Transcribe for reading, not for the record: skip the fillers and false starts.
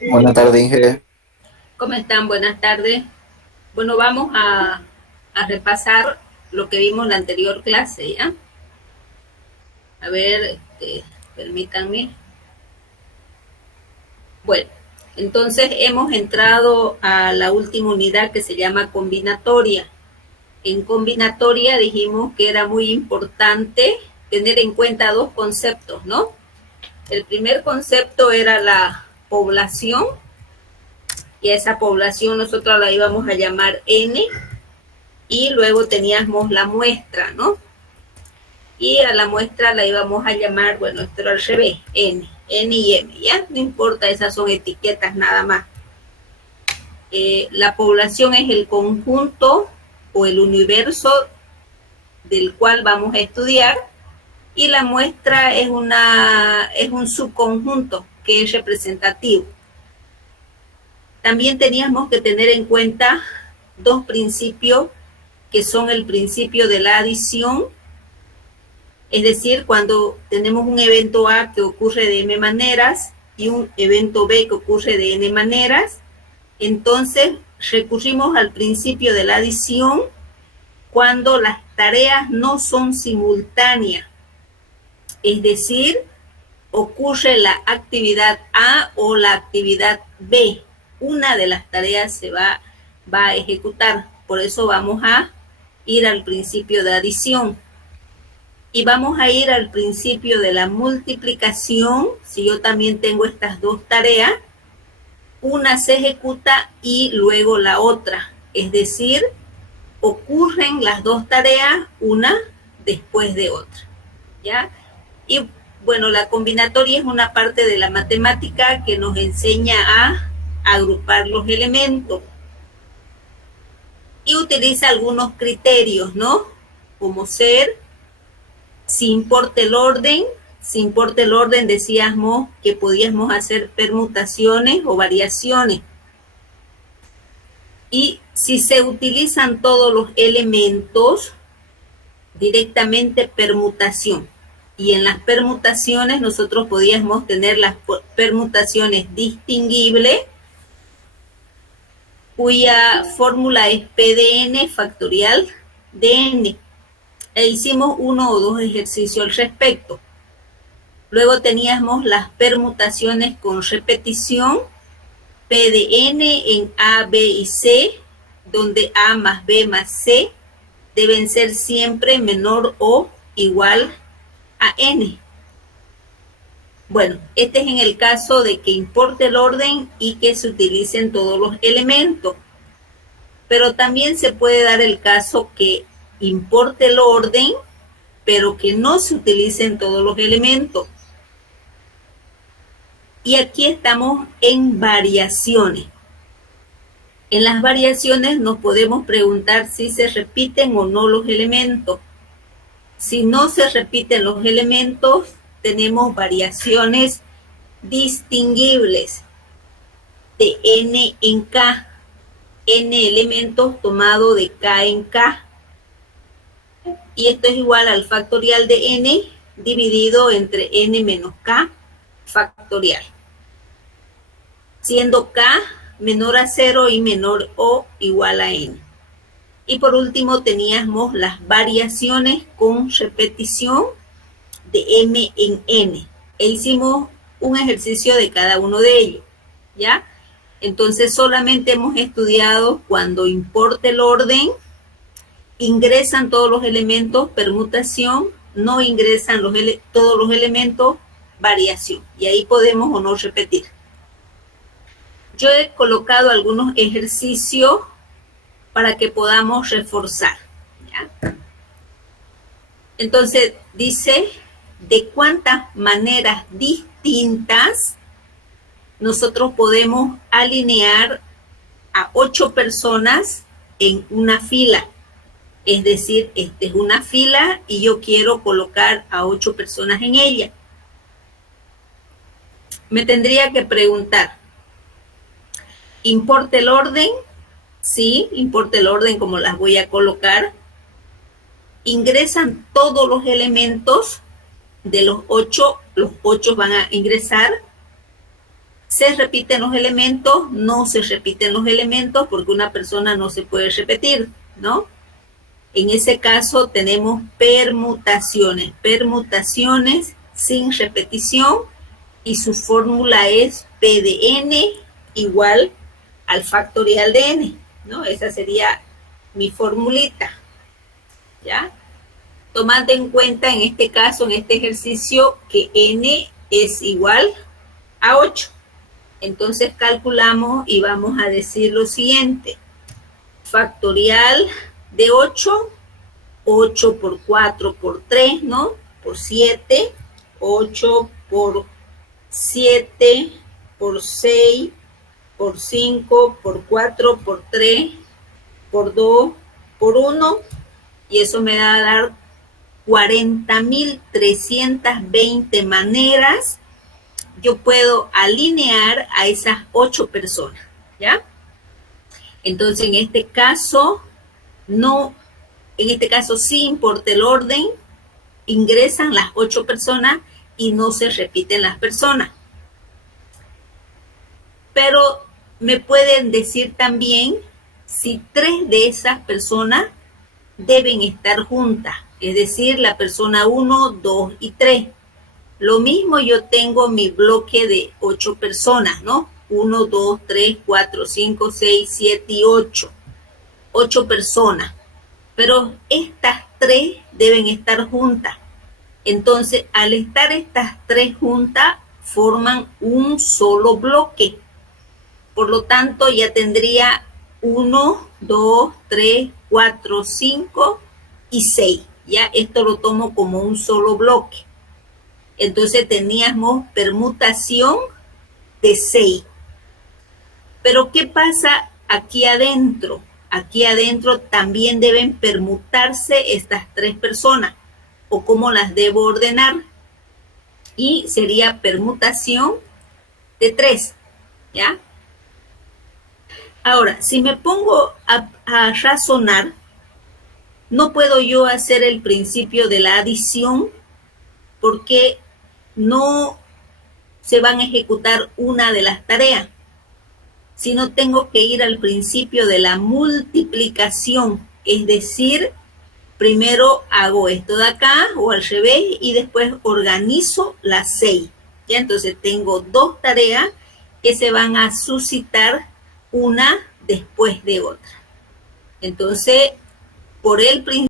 Buenas tardes, Inge. ¿Cómo están? Buenas tardes. Bueno, vamos a repasar lo que vimos en la anterior clase, ¿ya? A ver, permítanme. Bueno, entonces hemos entrado a la última unidad que se llama combinatoria. En combinatoria dijimos que era muy importante tener en cuenta dos conceptos, ¿no? El primer concepto era la población, y a esa población nosotros la íbamos a llamar N, y luego teníamos la muestra, ¿no? Y a la muestra la íbamos a llamar, bueno, esto era al revés, N y M, ¿ya? No importa, esas son etiquetas nada más. La población es el conjunto o el universo del cual vamos a estudiar, y la muestra es un subconjunto que es representativo. También teníamos que tener en cuenta dos principios que son el principio de la adición. Es decir, cuando tenemos un evento A que ocurre de M maneras y un evento B que ocurre de N maneras, entonces recurrimos al principio de la adición cuando las tareas no son simultáneas. Es decir, ocurre la actividad A o la actividad B. Una de las tareas va a ejecutar. Por eso vamos a ir al principio de adición. Y vamos a ir al principio de la multiplicación. Si yo también tengo estas dos tareas, una se ejecuta y luego la otra. Es decir, ocurren las dos tareas una después de otra. ¿Ya? Y bueno, la combinatoria es una parte de la matemática que nos enseña a agrupar los elementos y utiliza algunos criterios, ¿no? Como ser, si importa el orden, si importa el orden, decíamos que podíamos hacer permutaciones o variaciones. Y si se utilizan todos los elementos, directamente permutación. Y en las permutaciones nosotros podíamos tener las permutaciones distinguibles, cuya fórmula es P de n factorial de n. E hicimos uno o dos ejercicios al respecto. Luego teníamos las permutaciones con repetición, P de n en A, B y C, donde A más B más C deben ser siempre menor o igual a n. Bueno, este es en el caso de que importe el orden y que se utilicen todos los elementos. Pero también se puede dar el caso que importe el orden, pero que no se utilicen todos los elementos. Y aquí estamos en variaciones. En las variaciones nos podemos preguntar si se repiten o no los elementos. Si no se repiten los elementos, tenemos variaciones distinguibles de n en k, n elementos tomado de k en k. Y esto es igual al factorial de n dividido entre n menos k factorial, siendo k menor a 0 y menor o igual a n. Y por último teníamos las variaciones con repetición de m en n. E hicimos un ejercicio de cada uno de ellos, ¿ya? Entonces solamente hemos estudiado cuando importa el orden, ingresan todos los elementos, permutación, no ingresan todos los elementos, variación. Y ahí podemos o no repetir. Yo he colocado algunos ejercicios para que podamos reforzar, ¿ya? Entonces dice de cuántas maneras distintas nosotros podemos alinear a 8 personas en una fila. Es decir, esta es una fila y yo quiero colocar a 8 personas en ella. Me tendría que preguntar, ¿importa el orden? Sí, importa el orden como las voy a colocar. Ingresan todos los elementos de los 8 van a ingresar. ¿Se repiten los elementos? No se repiten los elementos porque una persona no se puede repetir, ¿no? En ese caso tenemos permutaciones, permutaciones sin repetición, y su fórmula es P de n igual al factorial de n, ¿no? Esa sería mi formulita, ¿ya? Tomando en cuenta en este caso, en este ejercicio, que n es igual a 8. Entonces calculamos y vamos a decir lo siguiente. Factorial de 8, 8 por 4 por 3, ¿no? Por 7, 8 por 7 por 6 por 5 por 4 por 3 por 2 por 1, y eso me va a dar 40.320 maneras. Yo puedo alinear a esas 8 personas, ¿ya? Entonces, en este caso, sí importa el orden, ingresan las 8 personas y no se repiten las personas. Pero me pueden decir también si 3 de esas personas deben estar juntas, es decir, la persona 1, 2 y 3. Lo mismo yo tengo mi bloque de 8 personas, ¿no? 1, 2, 3, 4, 5, 6, 7 y 8. 8 personas. Pero estas 3 deben estar juntas. Entonces, al estar estas 3 juntas, forman un solo bloque. Por lo tanto, ya tendría 1, 2, 3, 4, 5 y 6. Ya esto lo tomo como un solo bloque. Entonces teníamos permutación de 6. Pero ¿qué pasa aquí adentro? Aquí adentro también deben permutarse estas 3 personas. ¿O cómo las debo ordenar? Y sería permutación de 3. ¿Ya? Ahora, si me pongo a razonar, no puedo yo hacer el principio de la adición porque no se van a ejecutar una de las tareas, sino tengo que ir al principio de la multiplicación, es decir, primero hago esto de acá o al revés y después organizo las 6. ¿Ya? Entonces tengo 2 tareas que se van a suscitar una después de otra. Entonces, por el principio